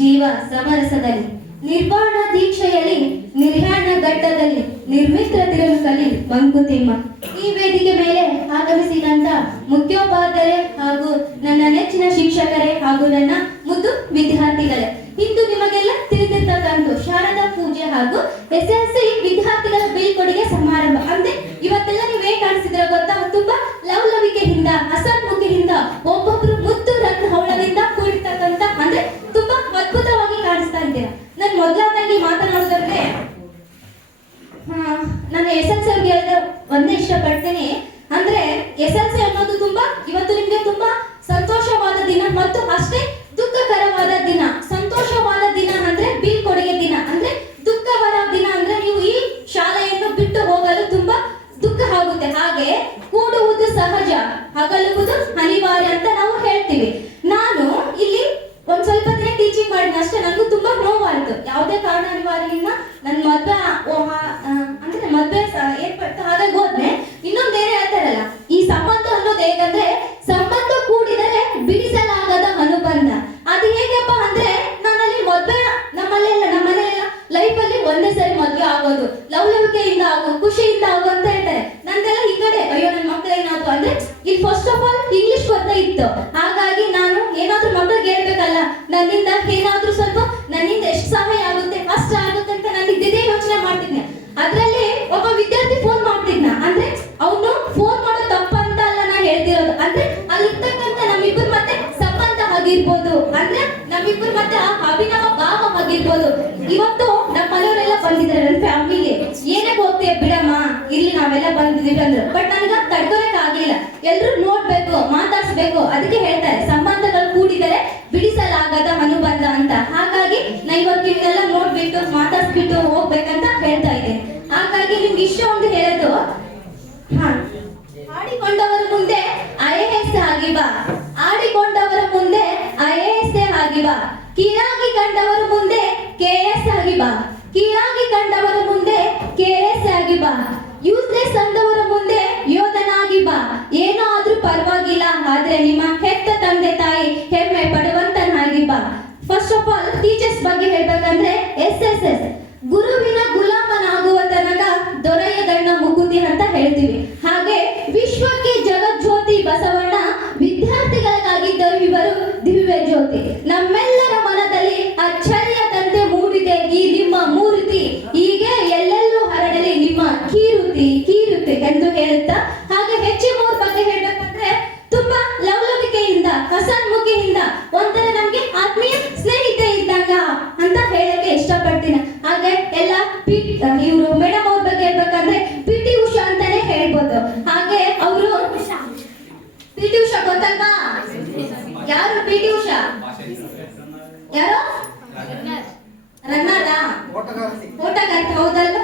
ಜೀವ ಸಮರಸದಲ್ಲಿ ನಿರ್ವಾಣ ದೀಕ್ಷೆಯಲ್ಲಿ ನಿರ್ಯಾಣ ಘಟ್ಟದಲ್ಲಿ ನಿರ್ಮಿತ್ರ ತಿರುಕಲಿ ಮಂಕುತಿಮ್ಮ. ಈ ವೇದಿಕೆ ಮೇಲೆ ಆಗಮಿಸಿದಂತ ಮುಖ್ಯೋಪಾಧ್ಯಾಯರೇ ಹಾಗೂ ನನ್ನ ನೆಚ್ಚಿನ ಶಿಕ್ಷಕರೇ ಹಾಗೂ ನನ್ನ ಮುದ್ದು ವಿದ್ಯಾರ್ಥಿಗಳೇ, ಇಂದು ನಿಮಗೆಲ್ಲ ತಿಳಿದಿರ್ತಕ್ಕಂಥ ಶಾರದಾ ಪೂಜೆ ಹಾಗೂ SSLC ವಿದ್ಯಾರ್ಥಿಗಳ ಬೀಳ್ಕೊಡುಗೆ ಸಮಾರಂಭ. ಅಂದ್ರೆ ಇವತ್ತೆಲ್ಲ ನೀವೇ ಕಾಣಿಸಿದ್ರೆ ಗೊತ್ತಾ, ತುಂಬಾ ಲವಲವಿಕೆಯಿಂದ ಹಸನ್ಮುಖಿಯಿಂದ ಒಬ್ಬೊಬ್ರು ಮುದ್ದು ರತ್ನ ಹವಳದಿಂದ ಕೂಡಿರ್ತಕ್ಕಂಥ, ಅಂದ್ರೆ ತುಂಬಾ ಅದ್ಭುತವಾಗಿ ಕಾಣಿಸ್ತಾ ಇದ್ದೀರಾ. ನಾನು ಮೊದಲಾಗಿ ಮಾತನಾಡೋದಂದ್ರೆ ನಾನು SSLC ಒಂದೇ ಇಷ್ಟಪಡ್ತೀನಿ. ಅಂದ್ರೆ SSLC ಅನ್ನೋದು ತುಂಬಾ ಇವತ್ತು ನಿಮ್ಗೆ ತುಂಬಾ ಸಂತೋಷವಾದ ದಿನ ಮತ್ತು ಅಷ್ಟೇ ದುಃಖಕರವಾದ ದಿನ. ಸಂತೋಷವಾದ ದಿನ ಅಂದ್ರೆ ಬೀಳ್ಕೊಡುಗೆ ದಿನ, ಅಂದ್ರೆ ದುಃಖಕರ ದಿನ ಅಂದ್ರೆ ನೀವು ಈ ಶಾಲೆಯನ್ನು ಬಿಟ್ಟು ಹೋಗಲು ತುಂಬಾ ದುಃಖ ಆಗುತ್ತೆ. ಹಾಗೆ ಕೂಡುವುದು ಸಹಜ, ಅಗಲುವುದು ಅನಿವಾರ್ಯ ಅಂತ ನಾವು ಹೇಳ್ತೀವಿ. ನಾನು ಇಲ್ಲಿ ಒಂದ್ ಸ್ವಲ್ಪ ದಿನ ಟೀಚಿಂಗ್ ಮಾಡಿದ ಅಷ್ಟೇ, ನನಗೂ ತುಂಬಾ ನೋವಾಯ್ತು. ಯಾವುದೇ ಕಾರಣ ಅನಿವಾರ್ಯದಿಂದ ನನ್ನ ಮದ್ವೆ ಅಂದ್ರೆ ಮದ್ವೆ ಏರ್ಪಡ್ತು, ಹಾಗಾಗಿ ಹೋದ್ನೆ. ಇನ್ನೊಂದು ಬೇರೆ ಹೇಳ್ತಾರಲ್ಲ, ಈ ಸಂಬಂಧ ಅನ್ನೋದು ಹೇಗಂದ್ರೆ ಸಂಬಂಧ ಕೂಡಿದರೆ ಬಿಡಿಸಲಾಗದ ಅನುಬಂಧ. ಅದು ಹೇಗಪ್ಪ ಅಂದ್ರೆ ನಾನಲ್ಲಿ ಮದ್ವೆ ನಮ್ಮನೆಲ್ಲ ಲೈಫಲ್ಲಿ ಒಂದೇ ಸರಿ ಮದ್ವೆ ಆಗೋದು, ಲವಲವಿಕೆಯಿಂದ ಆಗೋದು, ಖುಷಿಯಿಂದ ಆಗೋದು ಅಂತ ಹೇಳ್ತಾರೆ. ನಂದೆಲ್ಲ ಈ ಕಡೆ ಅಯ್ಯೋ ನನ್ನ ಮಕ್ಳು ಏನಾದ್ರು ಅಂದ್ರೆ ಇಲ್ಲಿ ಫಸ್ಟ್ ಆಫ್ ಆಲ್ ಇಂಗ್ಲಿಷ್ ಗೊತ್ತಾ ಇತ್ತು. ಹಾಗಾಗಿ ನಾನು ಏನಾದ್ರೂ ಮಕ್ಳಿಗೆ ಹೇಳ್ಬೇಕಲ್ಲ, ನನ್ನಿಂದ ಏನಾದ್ರೂ ಸ್ವಲ್ಪ ನನ್ನಿಂದ ಎಷ್ಟು ಸಹಾಯ ಆಗುತ್ತೆ ಅಷ್ಟು ಆಗುತ್ತೆ ಅಂತ ನಾನು ಇದ್ದಿದ್ದೇ ಯೋಚನೆ ಮಾಡ್ತಿದ್ದೆ. ಅದ್ರಲ್ಲಿ ಒಬ್ಬ ವಿದ್ಯಾರ್ಥಿ ಫೋನ್ ಮಾಡ್ತಿದ್ನ, ಅಂದ್ರೆ ಅವನು ಫೋನ್ ಮಾಡೋ ತಪ್ಪ ಅಂತ ಅಲ್ಲ ನಾನು ಹೇಳ್ತಿರೋದು, ಅಂದ್ರೆ ಅಲ್ಲಿರ್ತಕ್ಕಂಥ ನಮ್ಮಿಬ್ಬರ ಮತ್ತೆ ಸಂಬಂಧ ಆಗಿರ್ಬೋದು, ಅಂದ್ರೆ ನಮ್ಮಿಬ್ಬರ ಮತ್ತೆ ಆ ಅಭಿನವ ಭಾವ ಆಗಿರ್ಬೋದು. ಇವತ್ತು ನಮ್ಮ ಮನೆಯವರೆಲ್ಲ ಬಂದಿದ್ದಾರೆ, ನನ್ನ ಫ್ಯಾಮಿಲಿ ಏನೇ ಹೋಗ್ತೀಯ ಬಿಡಮ್ಮ ಇಲ್ಲಿ ನಾವೆಲ್ಲ ಬಂದಿದ್ದೀವಿ ಅಂದ್ರು. ಬಟ್ ನನಗೆ ತಡ್ಕೊಳಕ್ ಆಗ್ಲಿಲ್ಲ. ಎಲ್ರು ನೋಡ್ಬೇಕು, ಮಾತಾಡ್ಸ್ಬೇಕು, ಅದಕ್ಕೆ ಹೇಳ್ತಾರೆ ಸಂಬಂಧಗಳು ಕೂಡಿದರೆ ಬಿಡಿಸಲಾಗದ ಅನುಬಂಧ ಅಂತ. ಹಾಗಾಗಿ ನಾ ಇವತ್ತು ನಿಮ್ಗೆಲ್ಲ ನೋಡ್ಬಿಟ್ಟು ಮಾತಾಡ್ಸ್ಬಿಟ್ಟು ಹೋಗ್ಬೇಕಂತ ಹೇಳ್ತಾ ಇದ್ದೇನೆ. ಹಾಗಾಗಿ ನಿಮ್ಗೆ ಇಷ್ಟ ಒಂದು ಹೇಳೋದು, ಆಡಿಕೊಂಡವರ ಮುಂದೆ IAS ಆಗಿ ಬಾ, ಆಡಿಕೊಂಡವರ ಮುಂದೆ IAS ಆಗಿ ಬಾ, ಕೀಳಾಗಿ ಕಂಡವರ ಮುಂದೆ KS ಆಗಿ ಬಾ, ಕೀಳಾಗಿ ಕಂಡವರ ಮುಂದೆ KS ಆಗಿ ಬಾ, ಯೂಸ್ಲೆಸ್ ಅಂದವರ ಮುಂದೆ ಯೋಧನಾಗಿ ಬಾ. ಏನೋ ಆದ್ರೂ ಪರವಾಗಿಲ್ಲ, ಆದ್ರೆ ನಿಮ್ಮ ಹೆತ್ತ ತಂದೆ ತಾಯಿ ಹೆಮ್ಮೆ ಪಡುವಂತನಾಗಿ ಬಾ. ಫಸ್ಟ್ ಆಫ್ ಆಲ್ ಟೀಚರ್ಸ್ ಬಗ್ಗೆ ಹೇಳ್ಬೇಕಂದ್ರೆ SSS ಗುರುವಿನ ಗುಲಾಮನಾಗುವ ತನಕ ದೊರೆಯ ಗಣ್ಣ ಮುಕುತಿ ಅಂತ ಹೇಳ್ತೀವಿ. ಹಾಗೆ ವಿಶ್ವಕ್ಕೆ ಜಗಜ್ಯೋತಿ ಬಸವಣ್ಣ, ವಿದ್ಯಾರ್ಥಿಗಳಿಗಾಗಿದ್ದರು ಇವರು ದಿವ್ಯ ಜ್ಯೋತಿ. ನಮ್ಮೆಲ್ಲರ ಮನದಲ್ಲಿ ಅಚ್ಚರಿಯ ತಂದೆ ಮೂಡಿದೆ ಈ ನಿಮ್ಮ ಮೂರ್ತಿ, ಹೀಗೆ ಎಲ್ಲೆಲ್ಲೂ ಹರಡಲಿ ನಿಮ್ಮ ಕೀರುತಿ ಕೀರುತಿ ಎಂದು ಹೇಳುತ್ತಾ, ಹಾಗೆ HM ಬಗ್ಗೆ ಹೇಳ್ಬೇಕಂದ್ರೆ ತುಂಬಾ ಲವಲವಿಕೆಯಿಂದ ಹಸನ್ಮುಖಿಯಿಂದ ಒಂಥರ ನಮ್ಗೆ ಆತ್ಮೀಯ ಸ್ನೇಹಿತೆ ಇದ್ದಂಗ ಅಂತ ಹೇಳಕ್ಕೆ ಇಷ್ಟಪಡ್ತೀನಿ. ಹಾಗೆ ಎಲ್ಲ ಇವರು ಮೇಡಮ್ ಅವ್ರ ಬಗ್ಗೆ ಹೇಳ್ಬೇಕಂದ್ರೆ PT ಉಷಾ ಅಂತಾನೆ ಹೇಳ್ಬೋದು. ಹಾಗೆ ಅವರು PT ಉಷಾ ಗೊತ್ತಲ್ವಾ? ಯಾರು PT ಉಷಾ? ಯಾರು? ರನ್ನರಾ? ಓಟಗಾರ್ತಿ ಹೌದಲ್ವಾ?